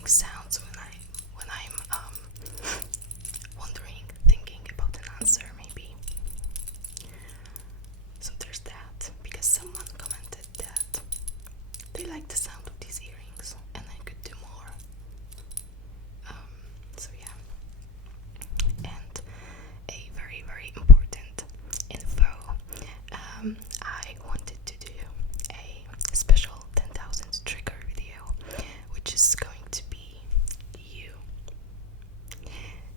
annoying sounds when I'm wondering, thinking about an answer maybe. So there's that, because someone commented that they like the sound of these earrings and I could do more. So yeah. And a very, very important info. I wanted to do a special 10,000 trigger video, which is going to be you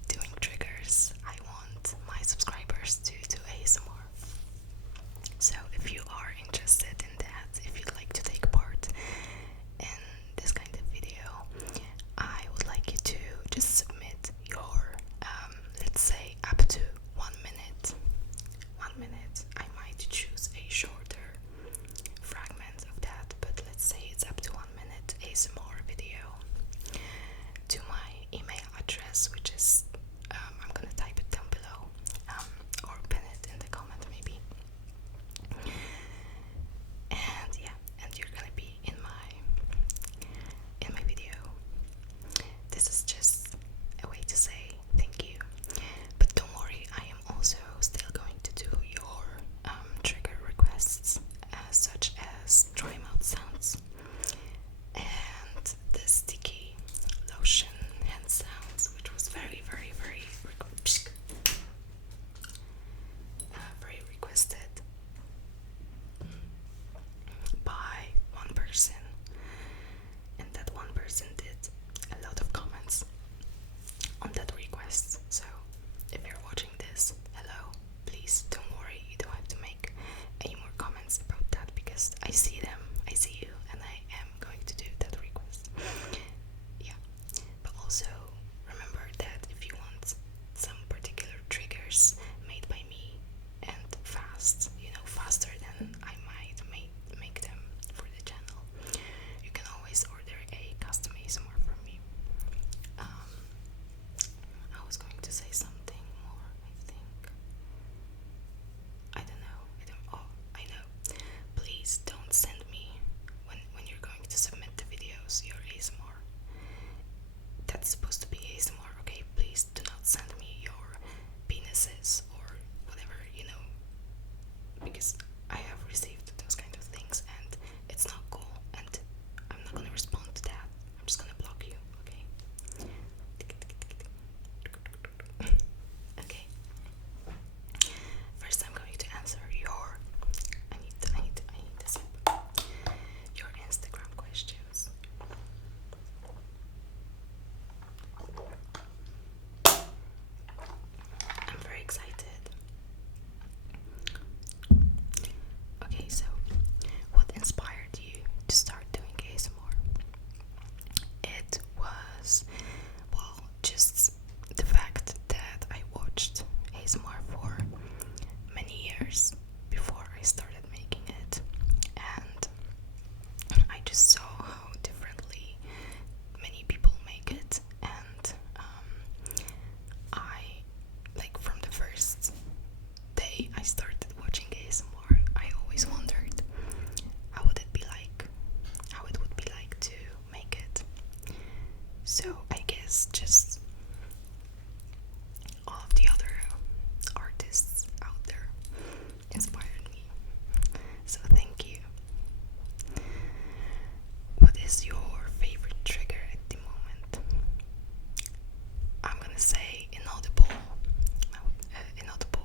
doing triggers. I want my subscribers to do ASMR. So if you are interested in that, if you'd like to take part in this kind of video, I would like you to just submit your, let's say up to 1 minute. 1 minute. I might choose a shorter fragment of that, but let's say it's up to 1 minute ASMR video to my email address, which is, I'm gonna type it down below, or pin it in the comment maybe. And yeah, and you're gonna be in my video. This is just a way to say thank you. But don't worry, I am also still going to do your trigger requests, such as dry mouth sounds and the sticky lotion hand sounds, which was very, very, very requested by one person, and that one person did a lot of comments on that request. So if you're watching this, hello, please don't worry, you don't have to make any more comments about that, because I see them, I see you, and I am going to do that request. Yeah, but also remember that if you want some particular triggers made by me and fast, faster than I might make them for the channel, you can always order a custom ASMR from me. I was going to say something more, I think. I don't know. Oh, I know. Please don't send me, when you're going to submit the videos, your ASMR. That's supposed to be ASMR, okay? Please do not send me your penises or whatever, because I have received those kind of things and it's not cool, and I'm not gonna respond to that. I'm just gonna block you, okay? Okay. First, I'm going to answer your. I need this. Your Instagram questions. I'm very excited. Okay, so what inspired you to start doing ASMR? It was, well, just the fact that I watched ASMR for many years before I started making it, and I just saw how differently many people make it, and I, like, from the first day I started watching ASMR, I always wondered how would it be like, how it would be like to make it. So I guess just all of the other artists out there inspired me. So thank you. What is your favorite trigger at the moment? I'm gonna say inaudible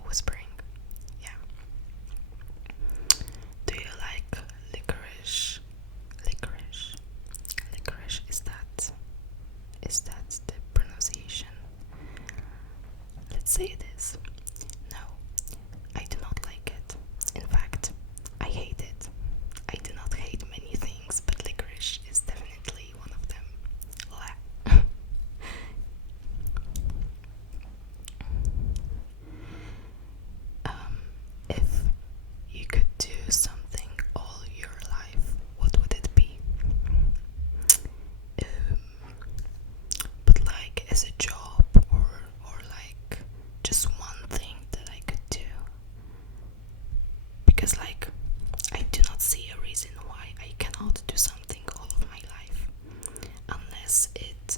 whispering. Yeah. Do you like licorice? Licorice, is that the pronunciation? Let's say it is. No, I do not like it. In fact, I hate it. I do not hate many things, but licorice is definitely one of them. If you could do something all your life, what would it be? But like as a job, or like just one thing that I could do. Because like I do not see a reason why I cannot do something all of my life, unless it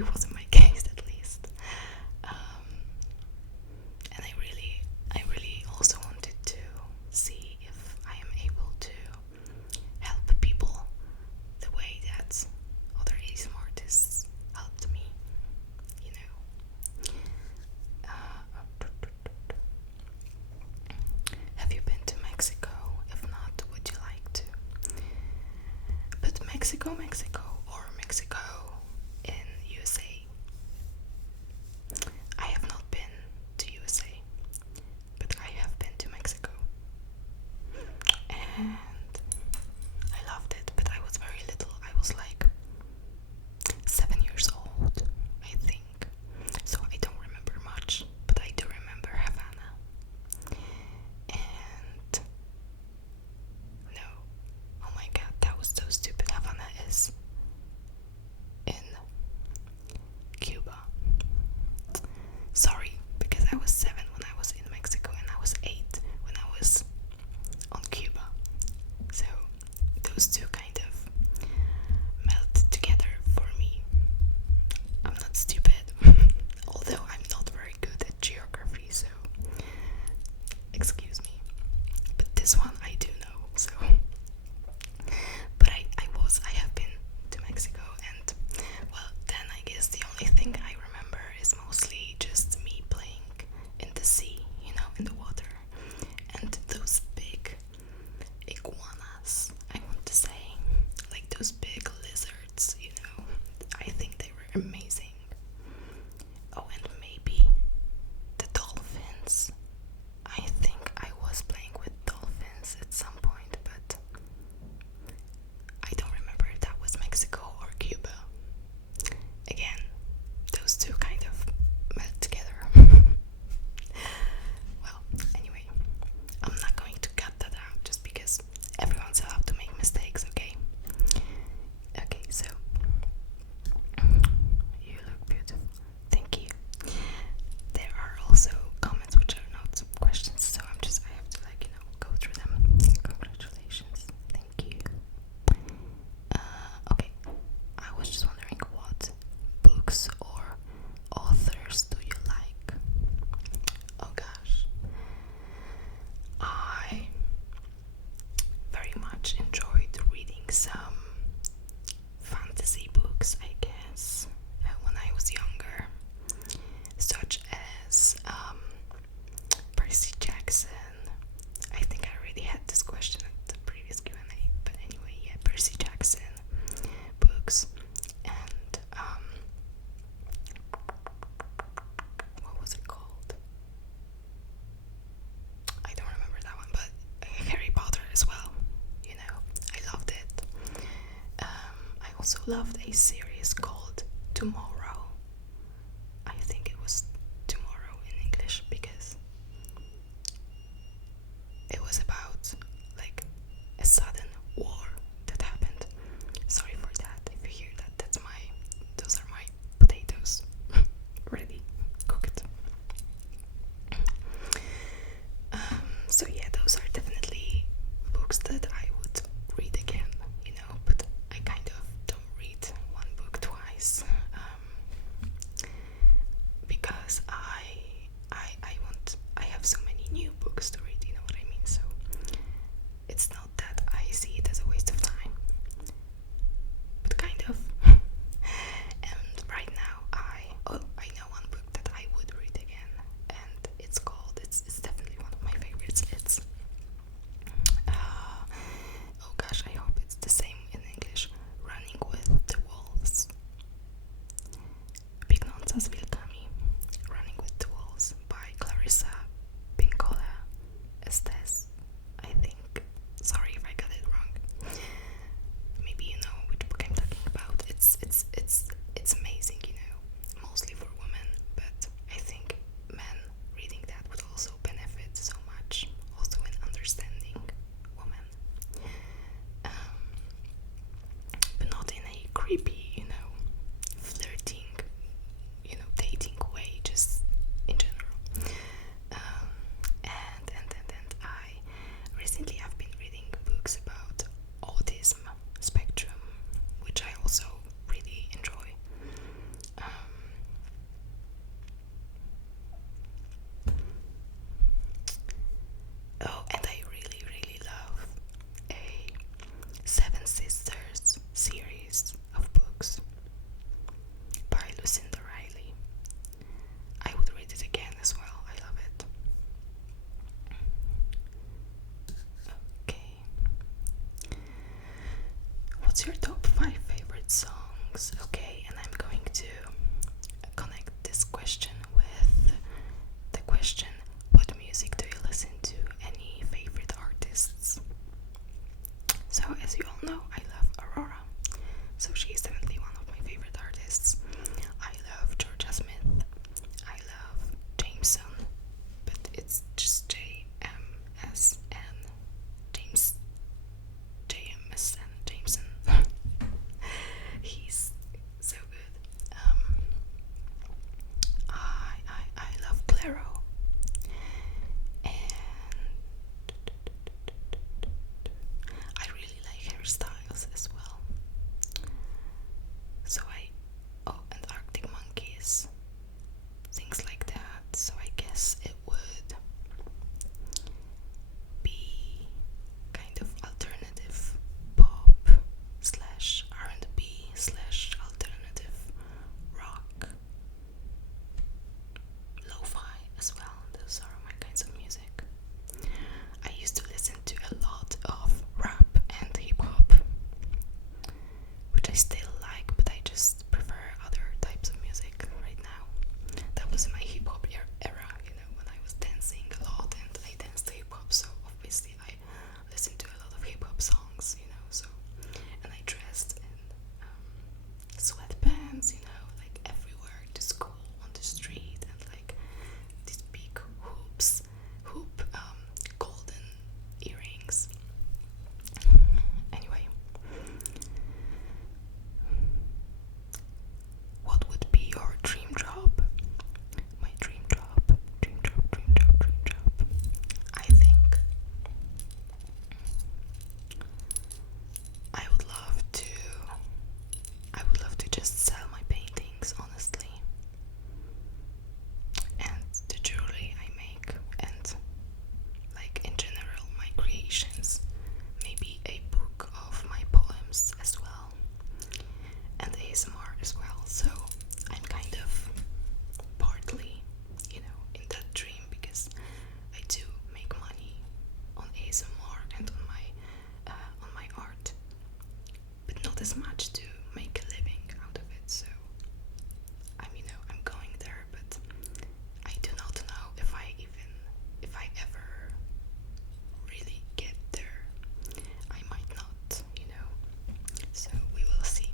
it wasn't my case at least. And I really also wanted to see if I am able to help people the way that other ASMR artists helped me, you know. Have you been to Mexico? If not, would you like to? But Mexico, or Mexico in USA. I have not been to USA, but I have been to Mexico. And I loved it, but I was very little. I was like 7 years old, I think. So I don't remember much, but I do remember Havana. And no, oh my god, that was so stupid. Havana is in Cuba. Sorry, because I was 7 when I was in Mexico and I was 8 when I was on Cuba. So those two kind of melt together for me. I'm not stupid, although I'm not very good at geography, so excuse me. But this one I do know, so. But I have been to Mexico, and well, then I guess the only thing I remember is mostly just me playing in the sea, you know, in the water, and those big iguanas, I want to say, like those big lizards, you know. I think they were amazing. Oh, and maybe the dolphins. I think I was playing with dolphins at some point, but I don't remember if that was Mexico or Cuba. Again, those two kind of met together. Well, anyway, I'm not going to cut that out just because everyone's allowed to make mistakes, okay? Okay, so you look beautiful. Thank you. There are also comments which are not questions, so I have to go through them. Congratulations. Thank you. Okay, I was just wondering, what books or authors do you like? Oh gosh, I very much enjoyed reading some fantasy books, I guess, when I was younger, such as Percy Jackson. I think I already had this question at the previous Q&A, but anyway, yeah, Percy Jackson books, and what was it called? I don't remember that one, but Harry Potter as well, you know, I loved it. I also loved a series called Tomorrow. I think it was Tomorrow in English, because it was about like a sudden war that happened. Sorry for that. If you hear that, those are my potatoes ready cooked. So yeah, those are definitely books that I would read again, you know, but I kind of don't read one book twice, because I have so many new books to read, you know what I mean? So it's not that I see it as a waste of time, but kind of. And right now I know one book that I would read again, and it's definitely one of my favorites. It's oh gosh, I hope it's the same in English. Running with the Wolves. Biegnąca z wilkami. Running with the Wolves by Clarissa Pinkola Estes, I think. Sorry if I got it wrong. Maybe you know which book I'm talking about. It's amazing, you know, mostly for women, but I think men reading that would also benefit so much, also in understanding women, but not in a creepy, you know, flirting, you know, what's your top 5 favorite songs? Okay, and I'm going to connect this question with the question, what music do you listen to? Any favorite artists? So, as you all know, I love Aurora. So she is definitely one of my favorite artists. I love Georgia Smith. I love Jameson, but it's just J-M-S-N. Jameson. He's so good. I love Clairo. And I really like Harry Styles as well. So and Arctic Monkeys, things like that. So I guess it would be kind of alternative pop slash R&B slash alternative rock, lo-fi as well. Those are my kinds of music. I used to listen to a lot of rap and hip-hop, which I still like, but I just prefer other types of music right now. That was my hip-hop era, you know, when I was dancing a lot and I danced hip-hop, so obviously I listened to a lot of hip-hop songs, you know, so, and I dressed in sweatpants, you know, like everywhere, to school, on the street, and like these big golden earrings. Anyway, what would be your dream job? My dream job. I think I would love to just sell my paintings, honestly, and the jewelry I make, and like in general my creations. Maybe a book of my poems as well, and ASMR as well. So I'm kind of partly, you know, in that dream, because I do make money on ASMR and on my art, but not as much to make a living out of it. So I'm going there, but I do not know if I ever really get there. I might not, you know. So we will see.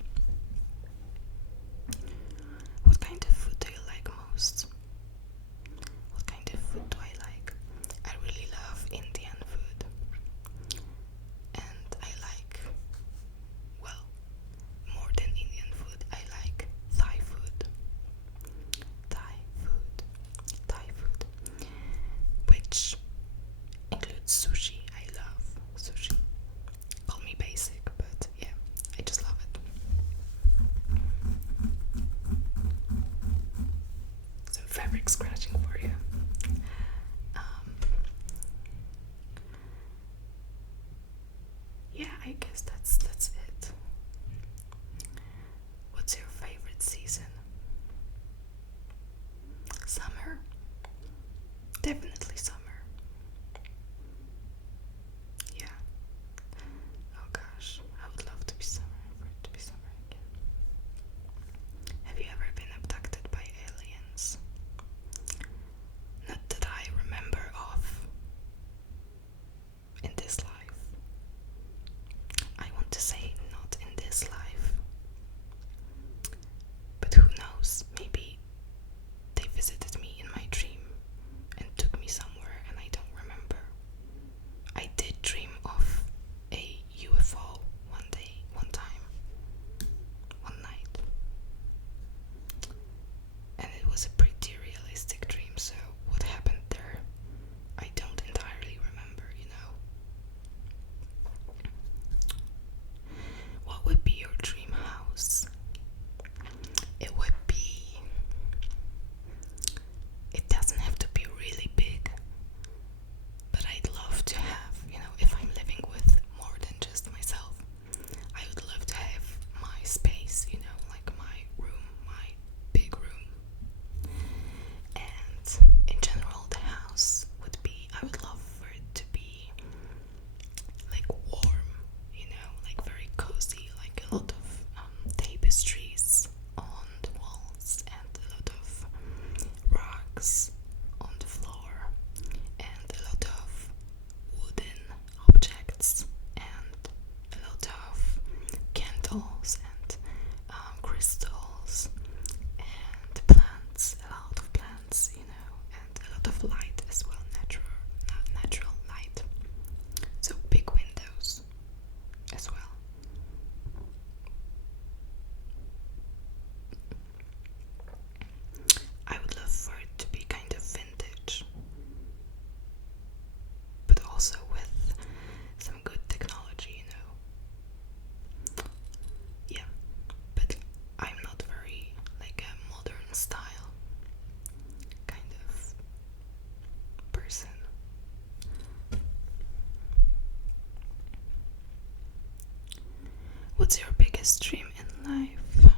What kind of food do you like most? What kind of food do I like? I really love Indian food. And I like, well, more than Indian food, I like Thai food. Thai food. Which includes sushi. I love sushi. Call me basic, but yeah, I just love it. Some fabric scratching for you. Yeah, I guess that's it. What's your favorite season? Summer. Definitely summer. Yeah. Oh gosh, I would love to be summer, for it to be summer again. Have you ever been abducted by aliens? Not that I remember of in this life. I want to say not in this life. But who knows? Maybe they visited me in my dream and took me somewhere. What's your biggest dream in life?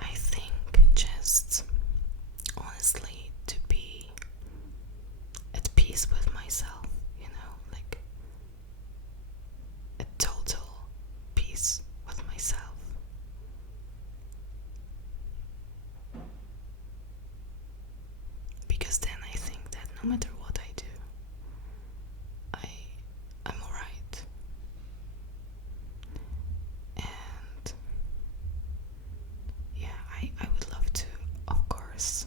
I think just honestly to be at peace with myself, like a total peace with myself. Because then I think that no matter what I do, I'm alright. And yeah, I would love to, of course,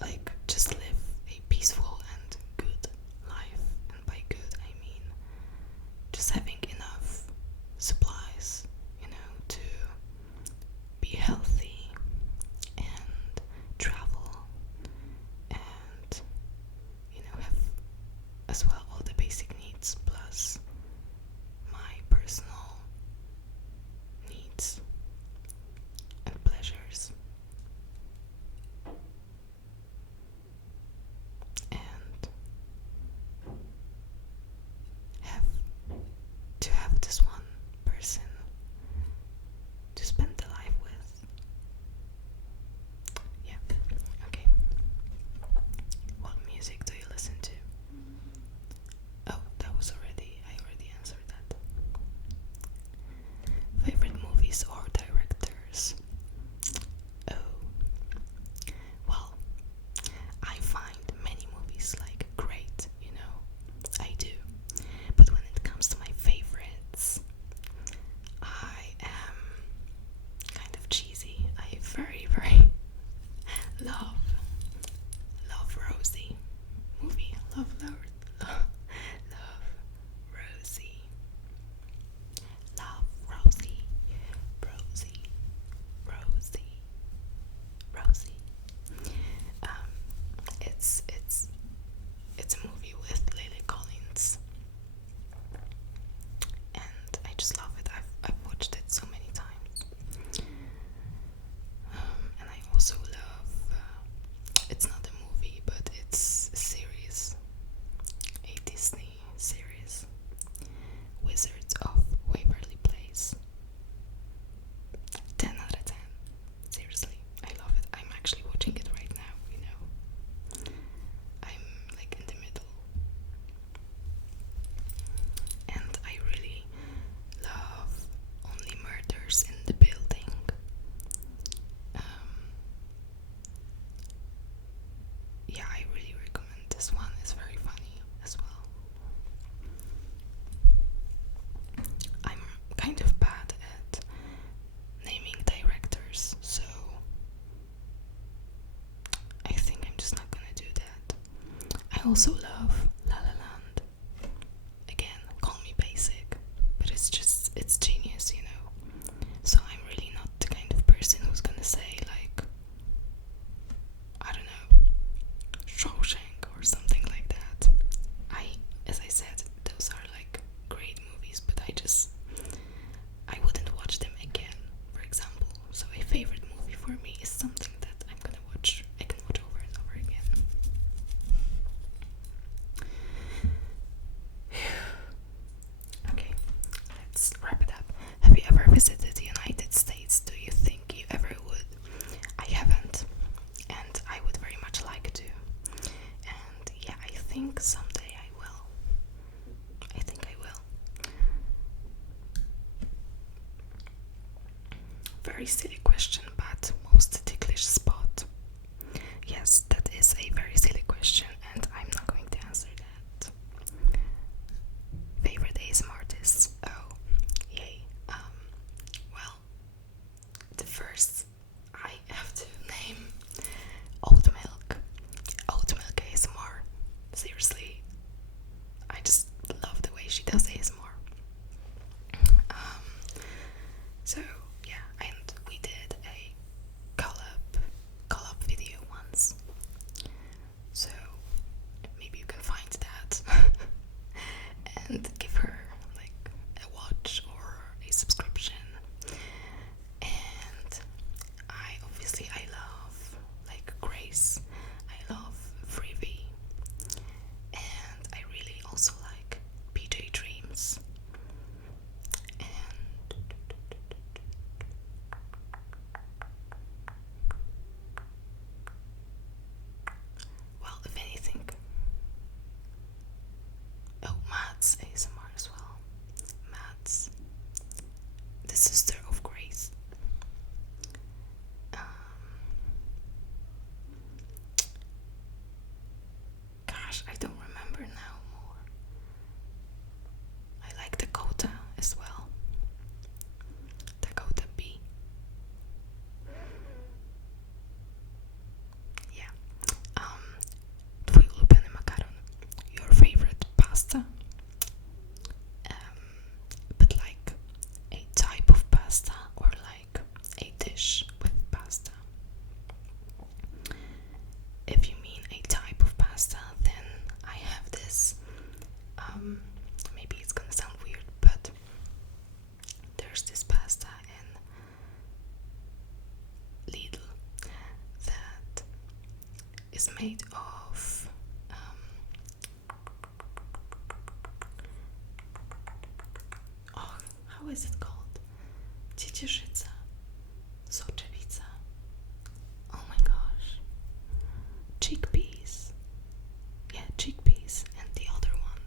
like just live a peaceful and good life. And by good I mean just having enough supplies, to be healthy and travel and, have as well all the basic needs plus my personal needs and pleasures. And have this one person to spend the life with. Yeah, okay. What music do you listen to? Oh, I already answered that. Favorite movies or directors? Oh, well, I find many movies like great, I do. But when it comes to my favorites, I am kind of cheesy. I very, very love Rosie movie. Love Rosie. Love Rosie. Rosie. It's a movie with Lily Collins, and I just love it. I've watched it so many times. And I also love. It's not a movie, but it's a series, a Disney series, Wizards of Waverly Place. 10 out of 10. Seriously, I love it. I'm actually watching it right now, I'm like in the middle. And I really love Only Murders in the Building. Yeah, I really recommend this one. It's very funny as well. I'm kind of bad at naming directors, so I think I'm just not gonna do that. I also love La La Land. Again, call me basic, but it's genius, So I'm really not the kind of person who's gonna say like, I don't know, Shawshank or something like that. As I said, those are like great movies, but I wouldn't watch them again, for example. So a favorite movie for me is something that I can watch over and over again. Okay, let's wrap it up. Have you ever visited the United States? Do you think you ever would? I haven't, and I would very much like to. And yeah, I think someday I will. I think I will. Very silly question, but most ticklish spot. Yes, that is a very silly question, and I'm not going to answer that. Favorite ASMR artists? Oh, yay. Well, the first I have to name Oat Milk ASMR. Seriously, I just love the way she does ASMR. So yeah, and we did a collab video once. So maybe you can find that and give her like a watch or a subscription. And I love like Grace. I love Freebie. And I really also like Matt's ASMR as well. Matt's the sister of Grace. Gosh, I don't remember now more. I like Dakota as well. Dakota B. Yeah. Twój ulubiony makaron. Your favorite pasta. But like a type of pasta or like a dish with pasta. If you mean a type of pasta, then I have this, maybe it's gonna sound weird, but there's this pasta in Lidl that is made of how is it called? Ciecierzyca, soczewica. Oh my gosh. Chickpeas. Yeah, chickpeas. And the other one,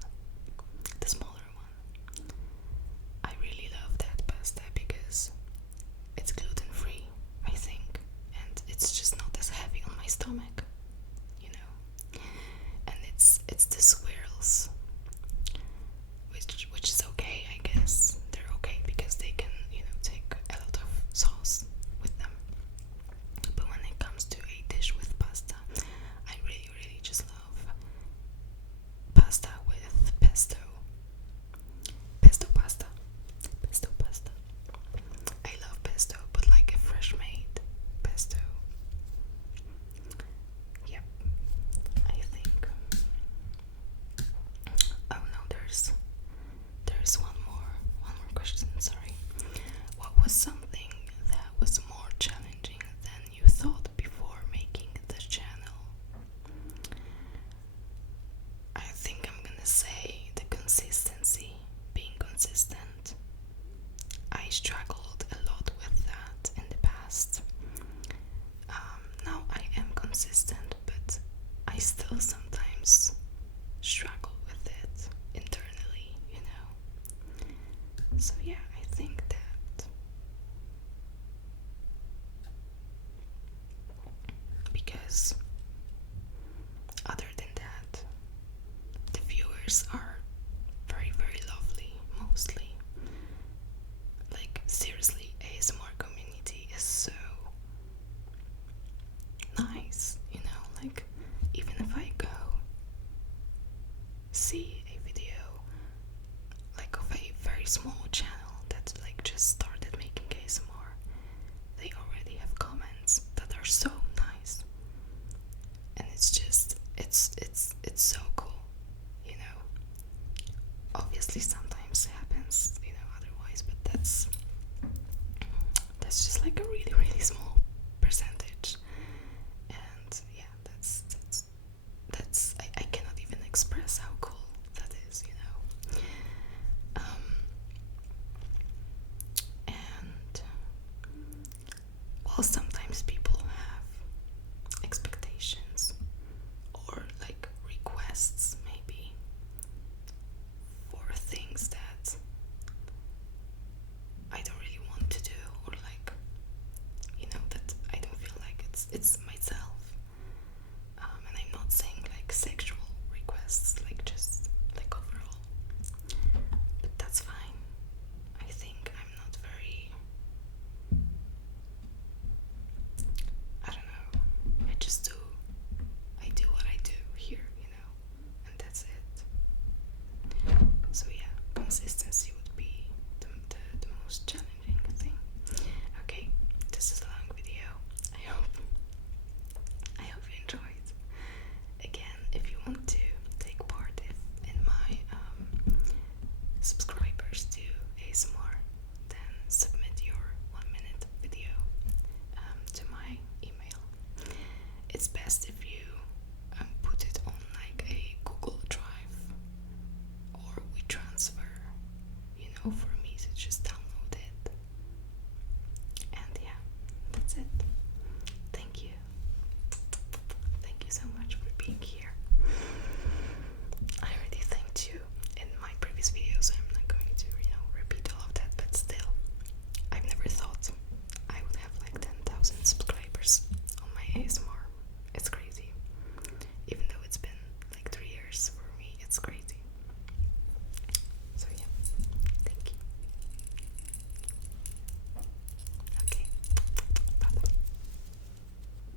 the smaller one. I really love that pasta because it's gluten-free, I think, and it's just not as heavy on my stomach, you know. And it's the swirls, which is okay, I guess. They're okay because they can, you know, take a lot of sauce with them. But when it comes to a dish with pasta, I really just love pasta with pesto. Pesto pasta. Pesto pasta. I love pesto, but like a fresh made pesto. Yep. I think. Oh no, there's one more question, sorry. What was something that was more challenging than you thought before making the channel? I think I'm gonna say the consistency, being consistent. I struggled a lot with that in the past. Now I am consistent, but I still sometimes struggle with it internally, you know. So yeah, I think that because other than that, the viewers are very lovely, mostly. Like seriously, ASMR community is so nice, you know, like even if I go see a video like of a very small channel that like just started making ASMR, they already have comments that are so nice, and it's just it's so cool, you know. Obviously sometimes happens, you know, otherwise, but that's just like a really small percentage. And yeah, that's I cannot even express how cool that is, you know. And well, sometimes